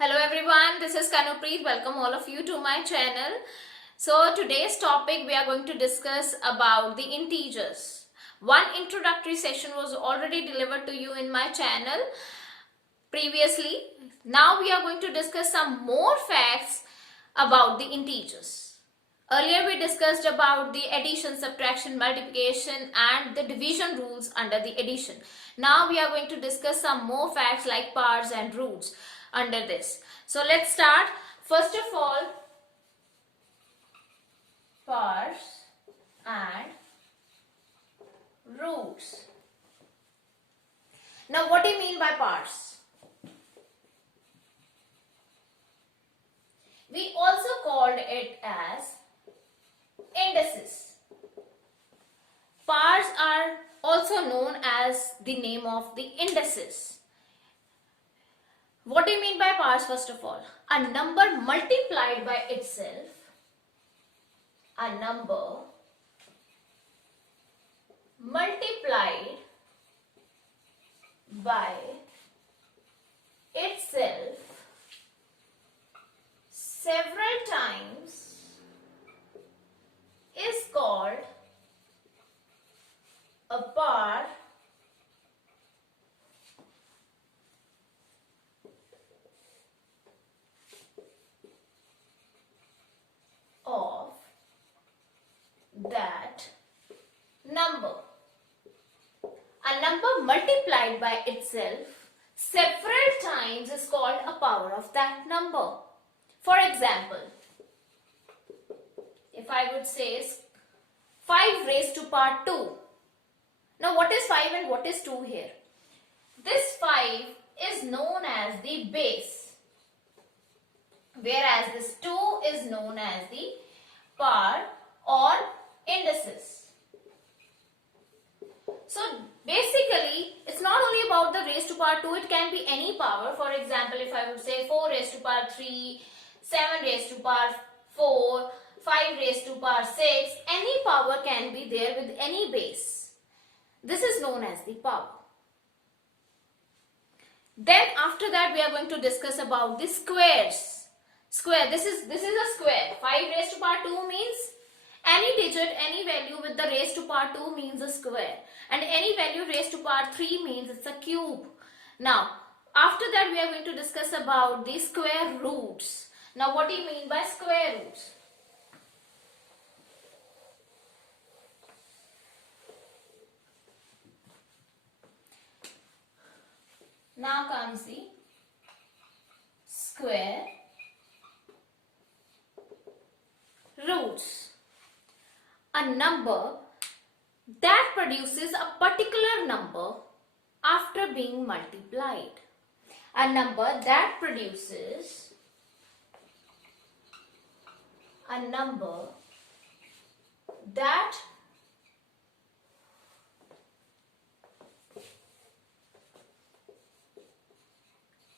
Hello everyone, this is Kanupreet. Welcome all of you to my channel. So today's topic we are going to discuss about the integers. One introductory session was already delivered to you in my channel previously. Now we are going to discuss some more facts about the integers. Earlier we discussed about the addition, subtraction, multiplication and the division rules under the addition. Now we are going to discuss some more facts like powers and roots under this. So let's start. First of all, powers and roots. Now what do you mean by powers? We also called it as indices. Powers are also known as the name of the indices. What do you mean by powers first of all? A number multiplied by itself. A number multiplied by itself several times is called a power of that number. A number multiplied by itself several times is called a power of that number. For example, if I would say 5 raised to power 2. Now what is 5 and what is 2 here? This 5 is known as the base, whereas this 2 is known as the power or indices. So basically, it's not only about the raised to power 2, it can be any power. For example, if I would say 4 raised to power 3, 7 raised to power 4, 5 raised to power 6, any power can be there with any base. This is known as the power. Then after that we are going to discuss about the squares. Square, this is a square. 5 raised to power 2 means any digit, any value with the raised to power 2 means a square. And any value raised to power 3 means it's a cube. Now, after that we are going to discuss about the square roots. Now, what do you mean by square roots? Now comes the square roots. A number that produces a particular number after being multiplied. A number that produces a number that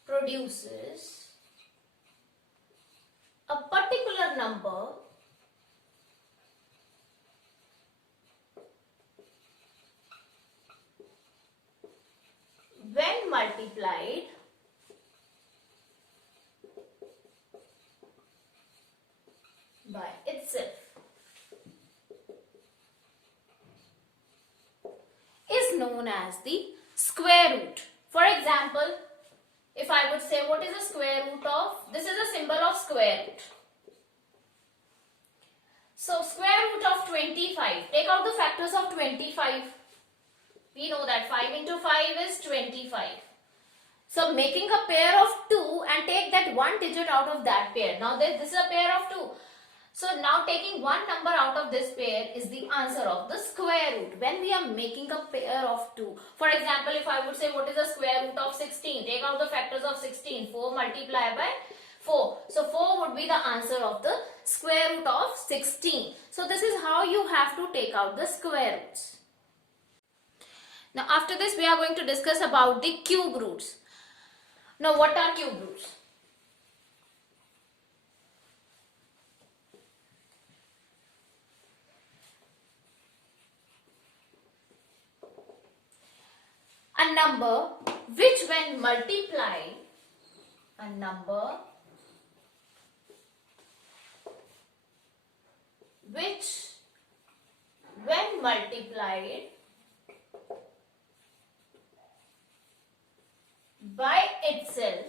produces a particular number when multiplied by itself is known as the square root. For example, if I would say what is the square root of, this is a symbol of square root. So square root of 25, take out the factors of 25. We know that 5 into 5 is 25. So making a pair of 2 and take that one digit out of that pair. Now this is a pair of 2. So now taking one number out of this pair is the answer of the square root when we are making a pair of 2. For example, if I would say what is the square root of 16, take out the factors of 16, 4 multiply by 4. So 4 would be the answer of the square root of 16. So this is how you have to take out the square roots. Now after this we are going to discuss about the cube roots. Now what are cube roots? A number which when multiplied a number which when multiplied by itself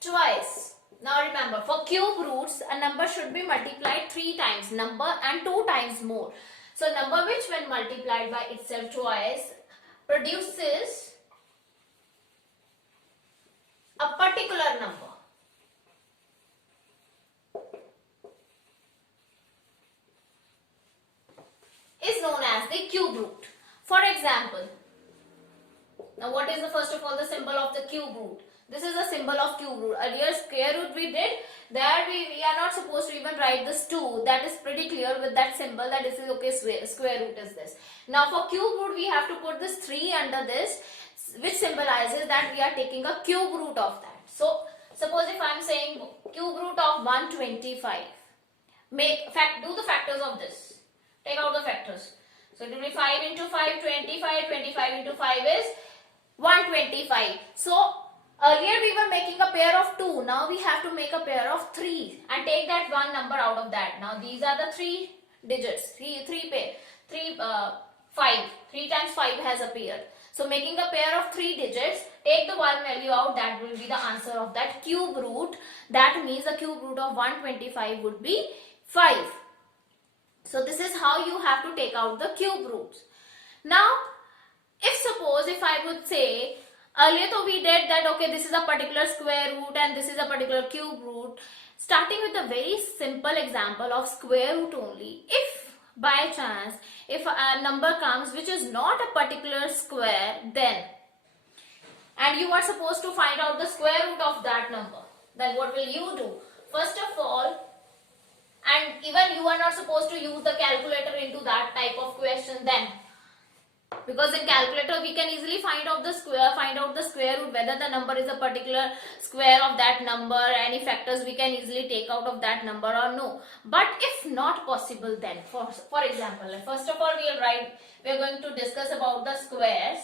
twice. Now remember, for cube roots, a number should be multiplied 3 times, number and 2 times more. So number which when multiplied by itself twice produces a particular number is known as the cube root. For example, now what is the first of all the symbol of the cube root? This is a symbol of cube root. Earlier square root we did, there we are not supposed to even write this 2. That is pretty clear with that symbol that this is okay, square root is this. Now for cube root we have to put this 3 under this, which symbolizes that we are taking a cube root of that. So suppose if I am saying cube root of 125, do the factors of this. Take out the factors. So it will be 5 into 5, 25, 25 into 5 is 125. So earlier we were making a pair of 2. Now we have to make a pair of 3 and take that one number out of that. Now these are the 3 digits. 5. 3 times 5 has appeared. So making a pair of 3 digits, take the one value out, that will be the answer of that cube root. That means the cube root of 125 would be 5. So this is how you have to take out the cube roots. Now if I would say, earlier though we did that, okay, this is a particular square root and this is a particular cube root. Starting with a very simple example of square root only. If by chance, if a number comes which is not a particular square, then, and you are supposed to find out the square root of that number, then what will you do? First of all, and even you are not supposed to use the calculator into that type of question then, because in calculator we can easily find out the square root, whether the number is a particular square of that number, any factors we can easily take out of that number or no. But if not possible, then for example, first of all we are going to discuss about the squares.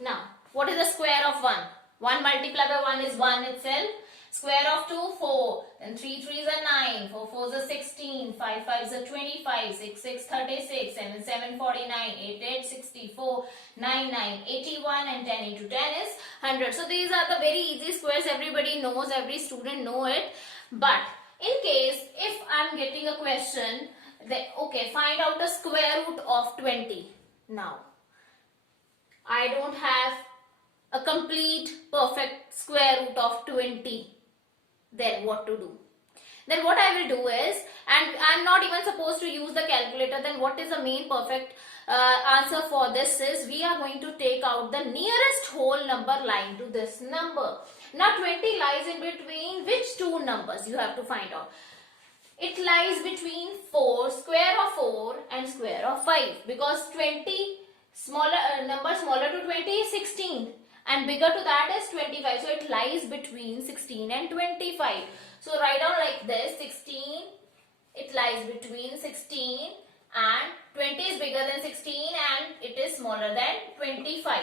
Now what is the square of 1? 1 multiplied by 1 is 1 itself. Square of 2, 4. Then 3 3s are 9. 4 4s are 16. 5 5s are 25. 6 6 36. 7 7 49. 8 8 64. 9 9 81. And 10 into 10 is 100. So these are the very easy squares. Everybody knows. Every student know it. But in case if I am getting a question, okay, find out the square root of 20. Now I don't have a complete perfect square root of 20. Then what to do? Then what I will do is, and I am not even supposed to use the calculator, then what is the main perfect answer for this is, we are going to take out the nearest whole number lying to this number. Now 20 lies in between which two numbers? You have to find out. It lies between square of 4 and square of 5, because 20 number smaller to 20 is 16 and bigger to that is 25. So it lies between 16 and 25. So write down like this: 16, it lies between 16 and 20 is bigger than 16 and it is smaller than 25.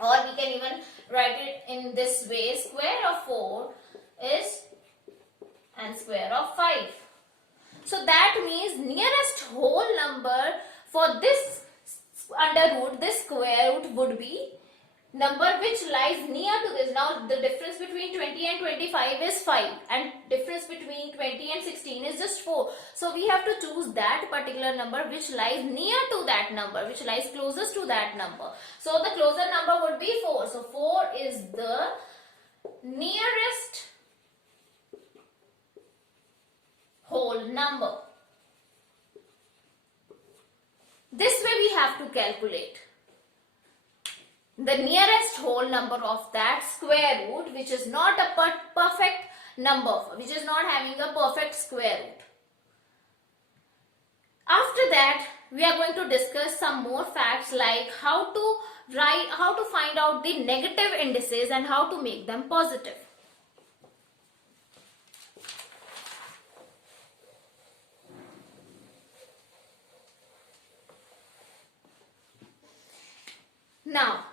Or we can even write it in this way: square of 4 is and square of 5. So that means nearest whole number for this under root, this square root would be number which lies near to this. Now the difference between 20 and 25 is 5 and difference between 20 and 16 is just 4. So we have to choose that particular number which lies near to that number, which lies closest to that number. So the closer number would be 4. So 4 is the nearest whole number. This way we have to calculate the nearest whole number of that square root, which is not a perfect number, which is not having a perfect square root. After that, we are going to discuss some more facts like how to find out the negative indices and how to make them positive. Now,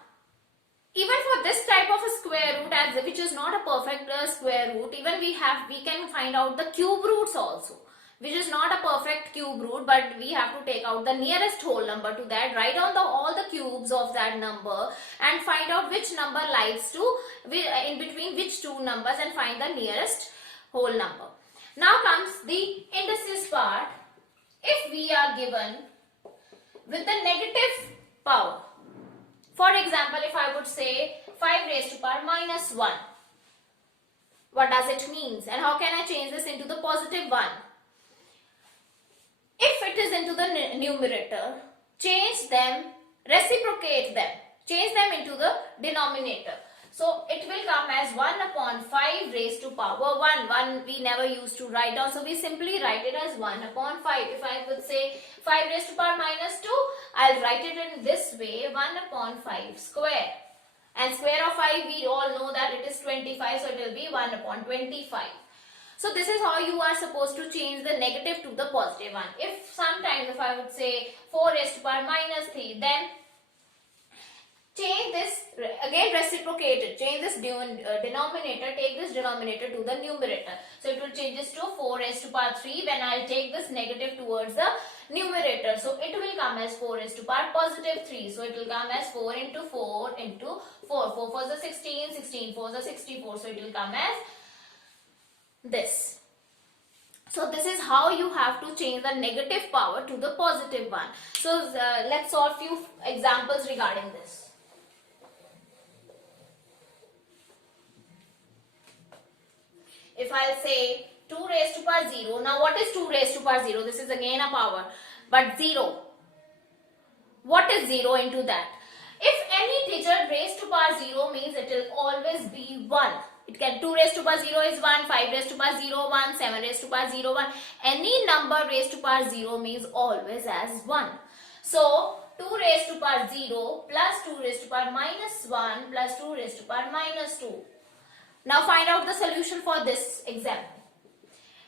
even for this type of a square root, as which is not a perfect square root, even we can find out the cube roots also, which is not a perfect cube root, but we have to take out the nearest whole number to that, write down all the cubes of that number and find out which number lies to in between which two numbers and find the nearest whole number. Now comes the indices part. If we are given with the negative power, for example, if I would say 5 raised to power minus 1, what does it mean? And how can I change this into the positive 1? If it is into the numerator, change them, reciprocate them, change them into the denominator. So it will come as 1 upon 5 raised to power 1. 1 we never used to write down, so we simply write it as 1 upon 5. If I would say 5 raised to power minus 2, I'll write it in this way, 1 upon 5 square. And square of 5 we all know that it is 25, so it will be 1 upon 25. So this is how you are supposed to change the negative to the positive one. If sometimes if I would say 4 raised to power minus 3, then change this, again reciprocate it, change this denominator, take this denominator to the numerator. So it will change this to 4 raised to power 3 when I will take this negative towards the numerator. So it will come as 4 raised to power positive 3. So it will come as 4 into 4 into 4. 4 4 is 16, 16 4 is 64. So it will come as this. So this is how you have to change the negative power to the positive one. So let's solve few examples regarding this. If I'll say 2 raised to power 0, now what is 2 raised to power 0? This is again a power, but 0. What is 0 into that? If any digit raised to power 0 means it will always be 1. It can 2 raised to power 0 is 1, 5 raised to power 0, 1, 7 raised to power 0, 1. Any number raised to power 0 means always as 1. So 2 raised to power 0 plus 2 raised to power minus 1 plus 2 raised to power minus 2. Now find out the solution for this example.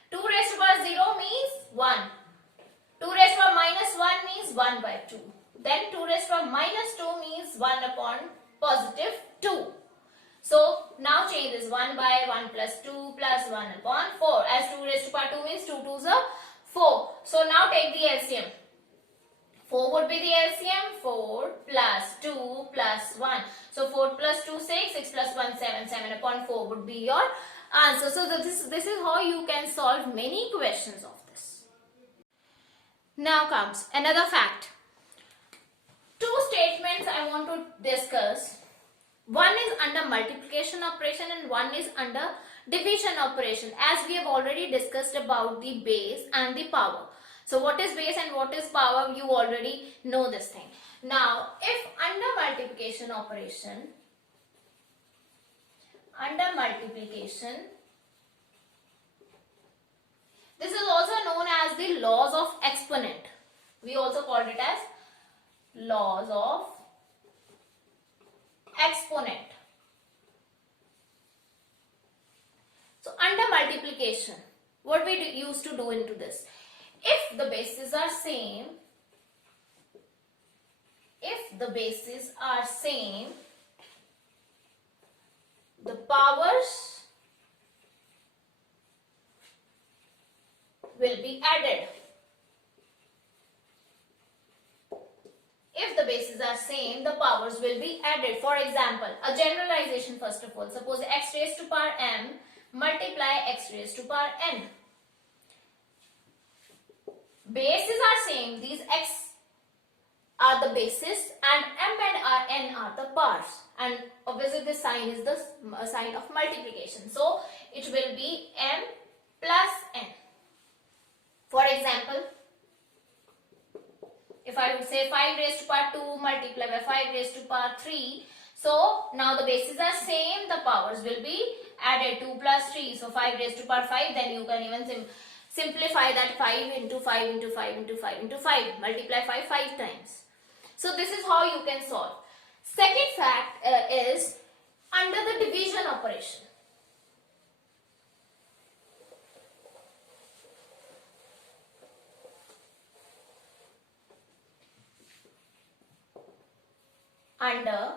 2 raised to power 0 means 1. 2 raised to power minus 1 means 1 by 2. Then 2 raised to power minus 2 means 1 upon positive 2. So now change this 1 by 1 plus 2 plus 1 upon 4. As 2 raised to power 2 means 2 2s are 4. So now take the LCM. 4 would be the LCM, 4 plus 2 plus 1. So 4 plus 2, 6, 6 plus 1, 7. 7 upon 4 would be your answer. So this is how you can solve many questions of this. Now comes another fact. Two statements I want to discuss. One is under multiplication operation and one is under division operation. As we have already discussed about the base and the power. So what is base and what is power, you already know this thing. Now, if under multiplication operation, this is also known as the laws of exponent. We also called it as laws of exponent. So under multiplication, what we used to do into this? If the bases are same, the powers will be added. If the bases are same, the powers will be added. For example, a generalization first of all. Suppose x raised to power m multiply x raised to power n. Bases are same, these x are the bases and m and n are the powers, and obviously this sign is the sign of multiplication, so it will be m plus n. For example, if I would say 5 raised to power 2 multiplied by 5 raised to power 3, so now the bases are same, the powers will be added. 2 plus 3, so 5 raised to power 5, then you can even Simplify that 5 into 5 into 5 into 5 into 5. Multiply 5 times. So this is how you can solve. Second fact is under the division operation. Under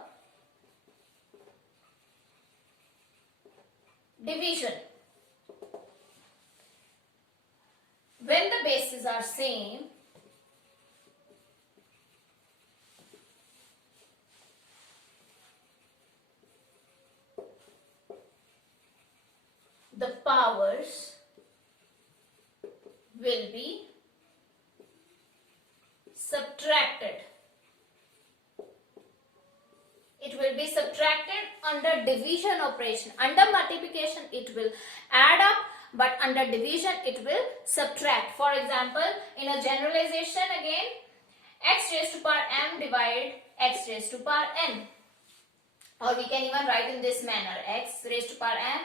division, when the bases are same, the powers will be subtracted. It will be subtracted under division operation. Under multiplication it will add up, but under division it will subtract. For example, in a generalization again, x raised to power m divide x raised to power n. Or we can even write in this manner, x raised to power m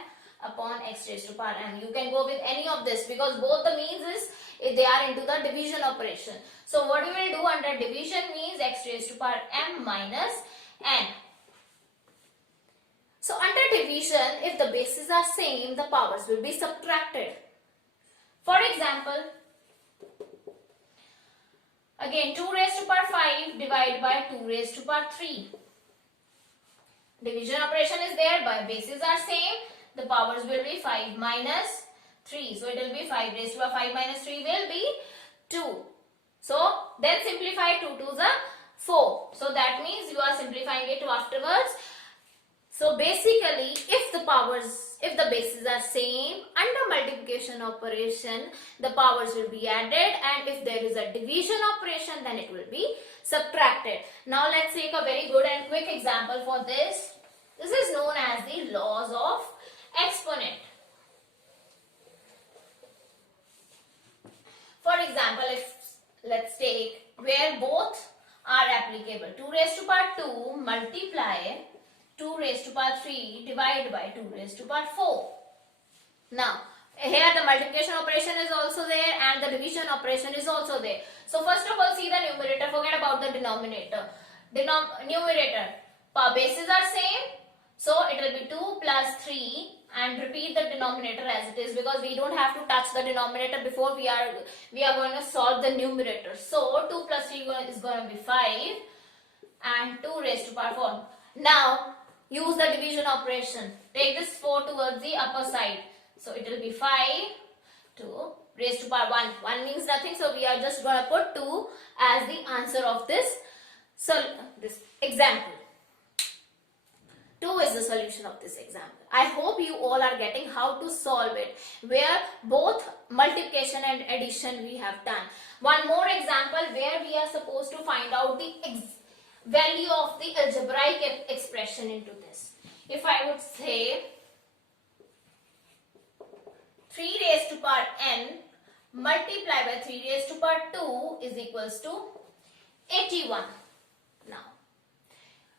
upon x raised to power m. You can go with any of this because both the means is they are into the division operation. So what we will do under division means x raised to power m minus n. So under division, if the bases are same, the powers will be subtracted. For example, again 2 raised to power 5 divided by 2 raised to power 3. Division operation is there, but bases are same. The powers will be 5 minus 3. So it will be 5 raised to power 5 minus 3 will be 2. So then simplify 2 to the 4. So that means you are simplifying it afterwards. So basically, if the bases are same, under multiplication operation, the powers will be added, and if there is a division operation, then it will be subtracted. Now let's take a very good and quick example for this. This is known as the laws of exponent. For example, if let's take where both are applicable, 2 raised to power 2 multiply 2 raised to power 3 divided by 2 raised to power 4. Now, here the multiplication operation is also there and the division operation is also there. So, first of all, see the numerator, forget about the denominator. Numerator, bases are same, so it will be 2 plus 3 and repeat the denominator as it is because we don't have to touch the denominator before we are going to solve the numerator. So, 2 plus 3 is going to be 5 and 2 raised to power 4. Now, use the division operation. Take this 4 towards the upper side. So it will be 5 to raised to power 1. 1 means nothing. So we are just going to put 2 as the answer of this example. 2 is the solution of this example. I hope you all are getting how to solve it, where both multiplication and addition we have done. One more example where we are supposed to find out the value of the algebraic expression into this. If I would say 3 raised to power n multiplied by 3 raised to power 2 is equals to 81. Now,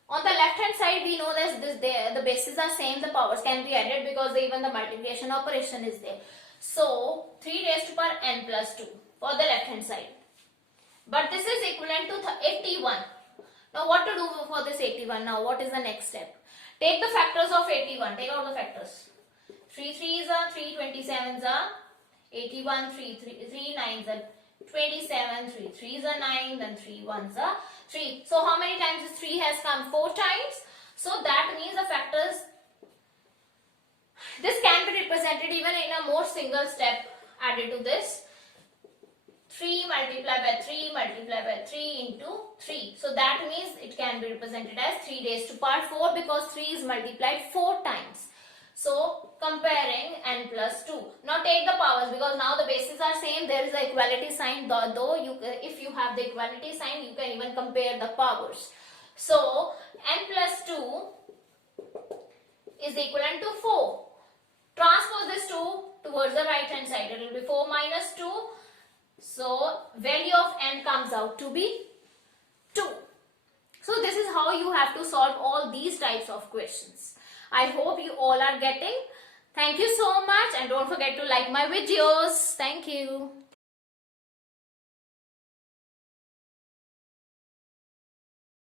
on the left hand side we know that the bases are same, the powers can be added because even the multiplication operation is there. So 3 raised to power n plus 2 for the left hand side. But this is equivalent to 81. Now what to do for this 81? Now what is the next step? Take the factors of 81. Take out the factors. 3 3s are 3, 27s are 81, 3 9s are 27, 3 3s are 9, then 3 1s are 3. So how many times this 3 has come? 4 times. So that means the factors, this can be represented even in a more single step added to this. 3 multiplied by 3 multiplied by 3 into 3. So that means it can be represented as 3 raised to power 4 because 3 is multiplied 4 times. So comparing n plus 2. Now take the powers because now the bases are same. There is a equality sign. Though if you have the equality sign, you can even compare the powers. So n plus 2 is equivalent to 4. Transpose this 2 towards the right hand side. It will be 4 minus 2. So value of n comes out to be 2. So this is how you have to solve all these types of questions. I hope you all are getting Thank you so much and don't forget to like my videos. Thank you.